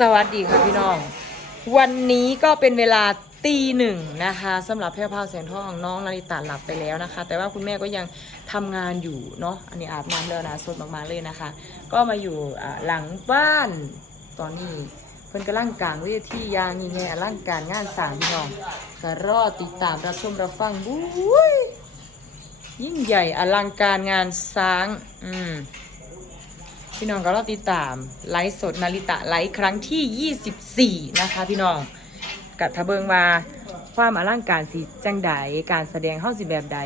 สวัสดีค่ะพี่น้อง วันนี้ก็เป็นเวลาตีหนึ่งนะคะสำหรับแพร่วพาวแสงทองน้องนาริตาหลับไปแล้วนะคะ แต่ว่าคุณแม่ก็ยังทำงานอยู่เนาะอันนี้อาบน้ำแล้วนะสดมากๆเลยนะคะ ก็มาอยู่หลังบ้านตอนนี้เพิ่นกำลังกลางเวทียางนี่แน่ร่างการงานสางพี่น้องก็รอติดตามรับชมรับฟังบุ้ยยิ่งใหญ่อลังการงานสร้างอืม พี่น้องก็รอติดตามไลฟ์สดนาริตะไลฟ์ครั้งที่ 24 นะคะ พี่น้องกับทะเบิงมาความอลังการสีจังใดการแสดงเข้าสิแบบใด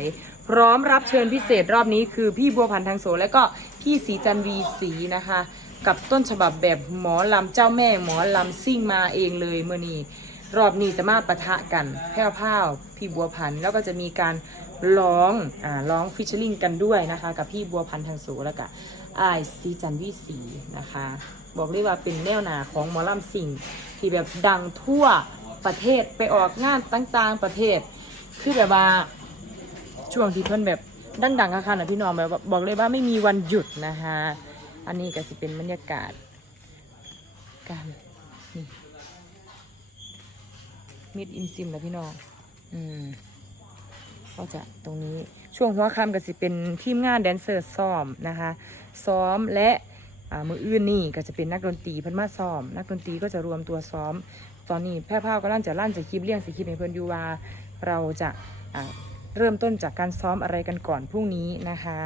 พร้อมรับเชิญพิเศษรอบนี้คือพี่บัวพันธ์ทางโสและก็พี่สีจันวีสีนะคะ กับต้นฉบับแบบหมอลำเจ้าแม่หมอลำซิ่งมาเองเลยเมื่อนี้รอบนี้จะมาปะทะกันแพ้วพราวพี่บัวพันธ์แล้วก็จะมีการร้องอ่าร้องฟิชเชอร์ลิงกันด้วยนะคะ กับพี่บัวพันธ์ทางโสแล้วก็ อายซีจันวิสีนะคะ บอกเลยว่าเป็นแนวหนาของหมอลำสิ่ง ที่แบบดังทั่วประเทศไปออกงานต่างๆประเทศ คือแบบว่าช่วงที่เพิ่นแบบดังๆค่ะนะพี่น้องแบบบอกเลยว่าไม่มีวันหยุดนะคะอันนี้ก็สิเป็นบรรยากาศการนี่มิดอินซิมนะพี่น้อง อืม ก็จะตรงนี้ช่วงหัวค่ำก็สิเป็นทีมงานแดนเซอร์ซ้อมนะคะ ซ้อมและมืออื่นนี่ก็จะเป็นนักดนตรีเพิ่นมาซ้อม นักดนตรีก็จะรวมตัวซ้อม ตอนนี้แพร่ภาพก็ลั่นจะลั่นจะคลิปเลี่ยงสคลิปให้เพิ่นยูวาเราจะเริ่มต้นจากการซ้อมอะไรกันก่อนพรุ่งนี้นะคะ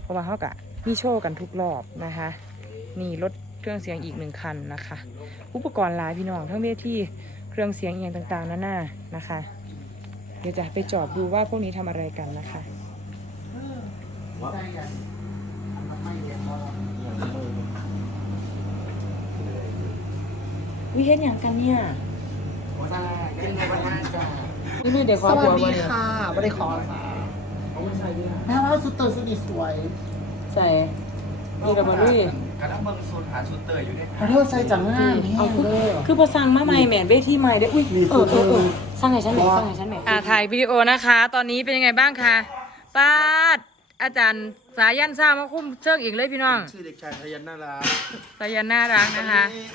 เพราะว่าเขากะมีโชว์กันทุกรอบนะคะนี่รถเครื่องเสียงอีกหนึ่งคันนะคะ อุปกรณ์หลายพี่น้องทั้งเวทีเครื่องเสียงเอียงต่างๆนั่นน่ะนะคะ ดี๋ยวจะไปจอบดูว่าพวกนี้ทำอะไรกันนะคะวิเฮ็ดอย่างกันเนี่ยเป็นไงบ้างจ้านี่แม่เด็กขอสบัวัวสดีบ่เนี่ยค่ะไม่ได้ขอค่ะเอาไม่ใช่ด้วยแม่ว่าสุดเตอร์สุดดีสวย ใส่นี่กับบอลุยกระทั่งเบิ่งสูตรหาชุดเตยอยู่เนี่ยขอโทษใส่จังหน้านี่เอาคือเลยคือพอสั่งมาใหม่แหม่เวทีใหม่ได้อุ้ยมีเออเออ เออมีสั่งให้ฉันหน่อยสั่งให้ฉันหน่อยอ่าถ่ายวิดีโอนะคะ ตอนนี้เป็นยังไงบ้างคะป้าดอาจารย์สายันซ่ามาคุ้มเชิงอีกเลยพี่น้องชื่อเด็กชายทยันนาราสายันน่ารักนะคะตอนนี้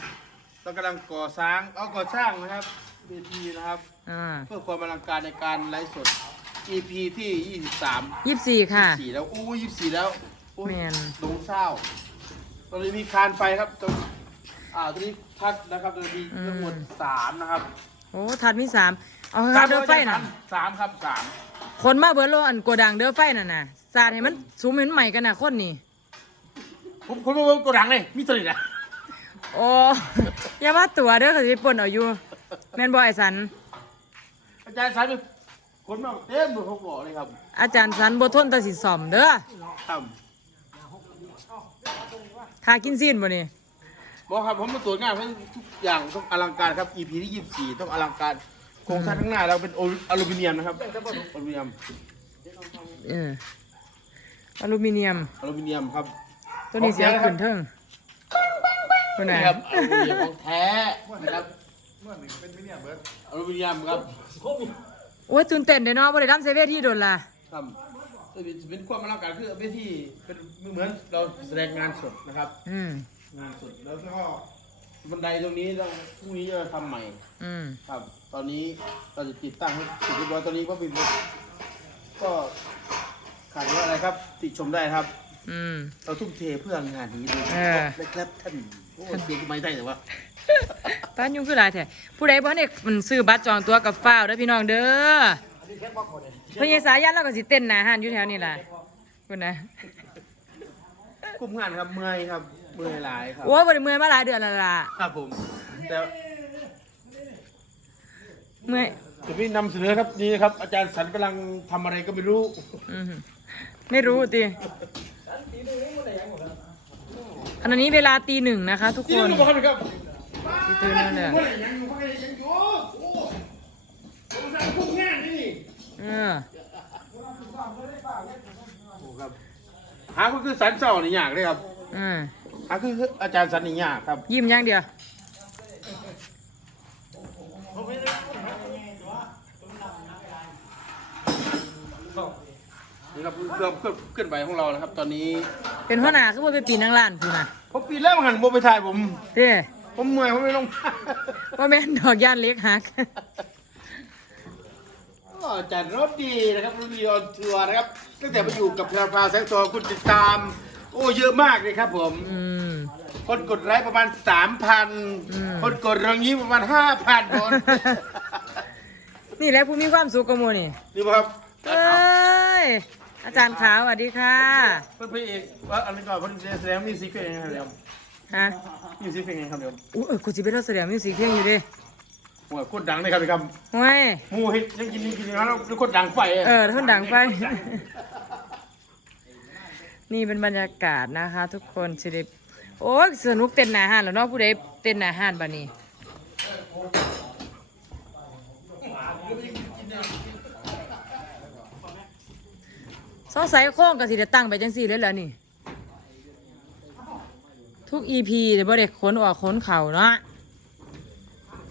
เรากำลังก่อสร้างเอาก่อสร้างนะครับเวทีนะครับ อ่าเพื่อความอลังการในการไลฟ์สด EP ที่ 23 ยี่สิบสี่ค่ะ4แล้วอู้24 แล้วอู้แมนลงเศร้าตอนนี้มีคานไฟครับตรงอ่าตรงนี้ทัดนะครับตรงนี้ทั้งหมดสามนะครับ โอ้ทัดมีสาม เอาครับเด้อไฟน่ะสามครับสามคนมาเบิร์โลอันโกดังเด้อไฟน่ะน่ะสาดให้มันสูงเหมือนใหม่กันน่ะคนนี่ผมผมผมตัวดังเลยมีตัวนี้นะโอ้อย่าว่าตัวเด้อเขาจะไปปล้นเอาอยู่แม่นบอยสัน อาจารย์สายเป็นคนมาเต็มเลยเขาบอกเลยครับ อาจารย์สันบ่ทนแตาสิสอมเด้อครับทากินซีนบ่นี่บอกครับผมมาตรวจงานเพราะทุกอย่างต้องอลังการครับ EP ที่ 24 ต้องอลังการโครงสร้างข้างหน้าเราเป็นอลูมิเนียมนะครับอลูมิเนียมเอออลูมิเนียมอลูมิเนียมครับตัวนี้เสียงขึ้นเทิงตัวไหนนี่ครับอลูมิเนียมของแท้นะครับอลูมิเนียมครับโอ้ยตื่นเต้นเด้เนาะบ่ได้ทำเซเว่นที่โดนล่ะครับจะเป็นเป็นความอลังการคือเวทีเป็นเหมือนเราแสดงงานสดนะครับอืมงานสดแล้วก็ บันไดตรงนี้เราพรุ่งนี้จะทำใหม่ อืม ครับ ตอนนี้เราจะติดตั้งให้เสร็จเรียบร้อยตอนนี้ก็เป็นก็ขาดเหลืออะไรครับ ติชมได้ครับ อืม เราทุ่มเทเพื่องานนี้เลยเออ นะครับท่านโอ้เสียงไม่ได้แต่ว่า ป้านยุ่งคือหลายแท้ผู้ใดบ่ได้มันซื้อบัตรจองตั๋วกับฟ้าวเด้อพี่น้องเด้อพญาสายันเราก็สิเต้นหน้าห้านอยู่แถวนี้ล่ะพุ่นนะ กลุ่มงานครับเมื่อยครับเมื่อยหลายครับ โอ้ยบ่ได้เมื่อยมาหลายเดือนแล้วล่ะครับผม แต่เมื่อยผมนี่นำเสนอครับนี่ครับ อาจารย์สันกำลังทำอะไรก็ไม่รู้อืมไม่รู้ติอันนี้เวลาตีหนึ่งนะคะ ทุกคนี่นรู้ครับครับที่ตื่นนั่นแหละเมื่อไหร่ยังอยู่เมื่อไหร่ยังอยู่โอ้ผมสั่งกลุ่มงานนี่เออโอ้ครับ หาก็คือสันเจ้านี่ยากเลยครับอืม หาคืออาจารย์สันนี่ยากครับ ยิ้มอย่างเดียวนี่ครับเครื่องเครื่องเคลื่อนไหวของเรานะครับ ตอนนี้เป็นหัวหน้าคือว่าไปปีนนางล้านพูน่ะผมปีนแล้วมันหันโมไปถ่ายผม เด้ผผมเมื่อยผมไม่ลงว่าแม่นดอกย่านเล็กหักก็จัดรถดีนะครับรถดีออนทัวร์นะครับตั้งแต่มาอยู่กับแพรวพราวแสงทองคุณติดตาม โอ้เยอะมากเลยครับผม อืม คนกดไลค์ประมาณสามพันอืมคนกดรังยิ้มประมาณห้าพันคนนี่แหละผู้มีความสุขกับหมูนี่นี่ป่ะครับเอ้ยอาจารย์ขาวสวัสดีค่ะเพื่อนพี่เอกว่าอันนี้ก่อนเพื่อนแสดงมีซีเพลงยังไงครับเดี๋ยวฮะมีซีเพลงยังไงครับเดี๋ยวอุ้ยเออกูสิเป็นรถแสดงมิวสิกเพลงอยู่เดิโอ้ยโคตรดังเลยครับพี่ครับห้วยหมูเฮ็ดยังกินยังกินแล้วแล้วโคตรดังไฟเออท่านดังไป นี่เป็นบรรยากาศนะคะ ทุกคนสิได้โอ้สนุกเต้นหนาหานแล้วเนาะผู้ใดเต้นหนาหานบ้านี้สงสัยโค้งก็สิได้ตั้งไปจังสี่เลยแล้วนี่ ทุกอีพีเดี๋ยวบ่ได้ขนออกขนเข่าเนาะ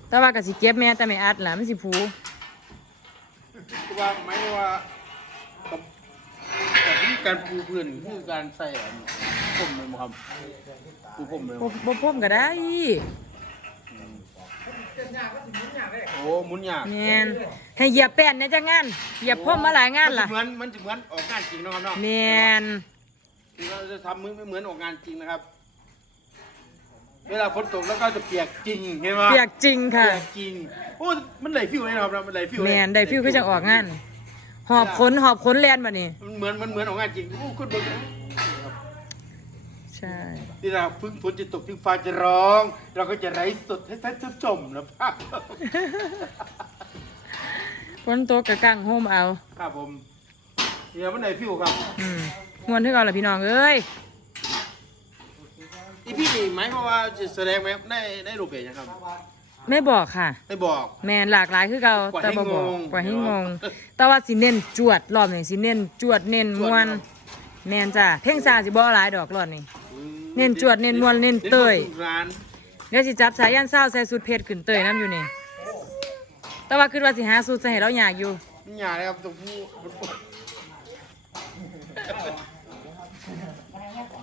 แต่ว่าก็สิเก็บแม่แต่ไม่อัดล่ะมันสิผูว่าไม่ว่า กับวิธีการปูพื้นคือการใส่อันผมเลยมั้งครับปูผมเลยบ่บ่พ่มก็ได้โอ้หมุนยากแม่นให้เหยียบแป้นเนี่ยจะงานเหยียบพ่มมาหลายงานล่ะมัจะเหมือนมันจะเหมือนออกงานจริงเนาะครับเนาะแม่นเราจะทำมือไม่เหมือนออกงานจริงนะครับ เวลาฝนตกแล้วก็จะเปียกจริงเห็นไหมเปียกจริงค่ะเปียกจริงโอ้มันไหลฟิวเลยนะครับมันไหลฟิวเลยแม่นได้ฟิวคือจังออกงาน หอบขนหอบขนแลนบัดนี้มันเหมือนมันเหมือนออกงานจริงโอ้คุณบอกใช่นี่นะพึ่งฝนจะตกพึ่งฟ้าจะร้อง เราก็จะไร้สดให้ท่านผู้ชมนะครับฝนตกกะกังโฮมเอา ครับผมเดี๋ยวมันไหนฟิวครับอืมมวนที่เอาล่ะพี่น้องเอ้ยอีพี่นี่หมายความว่าจะแสดงไหมในในรูปแบบนะครับ ไม่บอกค่ะ ไม่บอก แม่นหลากหลายคือเก่าปล่อยแต่ให้บ่บอกงงปล่อยให้งง แต่ว่าสิเน้นจวดรอบนี้สิเน้นจวดเน้นจมวดวนครับแม่นจ้ะเพ่งซาสิบ่หลายดอกรอบนี้เน้นจวดเน้นมวลเน้นเตยร้านเดี๋ยวสิจับสายยันเศร้าใส่สูตรเพชรขึ้นเตยน้ำอยู่นี่ แต่ว่าคือว่าสิหาสูตรใส่ให้เราอยากอยู่ นี่อย่าเลยครับตัวผู้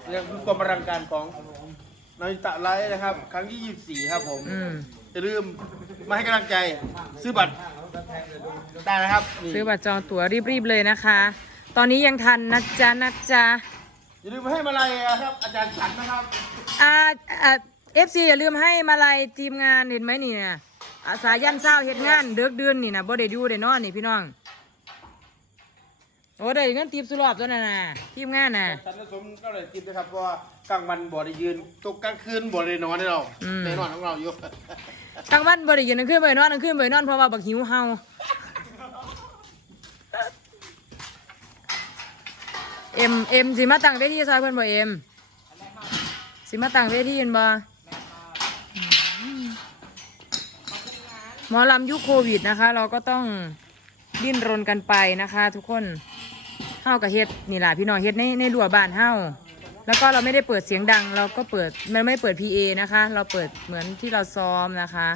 เรื่องความอลังการของนาฬิตะไลท์นะครับ ครั้งที่ 24 ครับผม อืม อย่าลืมมาให้กำลังใจ ซื้อบัตรได้นะครับนี่ซื้อบัตรจองตั๋วรีบๆเลยนะคะ ตอนนี้ยังทันนะจ๊ะนะจ๊ะอย่าลืมมาให้มาลัยนะครับ อาจารย์ฉันนะครับอ่าอ่าเอฟซีอย่าลืมให้มาลัยทีมงานเห็นไหมนี่นะอาสายันเศร้าเฮ็ดงานเดือกเดือนนี่นะบ่ได้ดูได้นอนนี่พี่น้อง โอ้ได้เงินตีบสุรอบตัวนั่นน่ะทีมงานน่ะ ฉันผสมก็เลยกินนะครับเพราะว่ากลางวันบ่ได้ยืนตกกลางคืนบ่ได้นอนได้หรอกอืม ได้นอนของเราอยู่ กลางวันบ่ได้ยินกลางคืนบ่ได้นอนกลางคืนบ่ได้นอนเพราะว่าบักหิวเฮาเอ็มเอ็มสิมาตั้งเวทีซอยเพิ่นบ่เอ็มสิมาตั้งเวทีเห็นบ่หมอลำยุคโควิดนะคะ เราก็ต้องดิ้นรนกันไปนะคะ ทุกคน เฮากับเฮ็ดนี่ล่ะพี่น้องเฮ็ดในในรั้วบ้านเฮาแล้วก็เราไม่ได้เปิดเสียงดัง เราก็เปิดมันไม่เปิด PA นะคะ เราเปิดเหมือนที่เราซ้อมนะคะ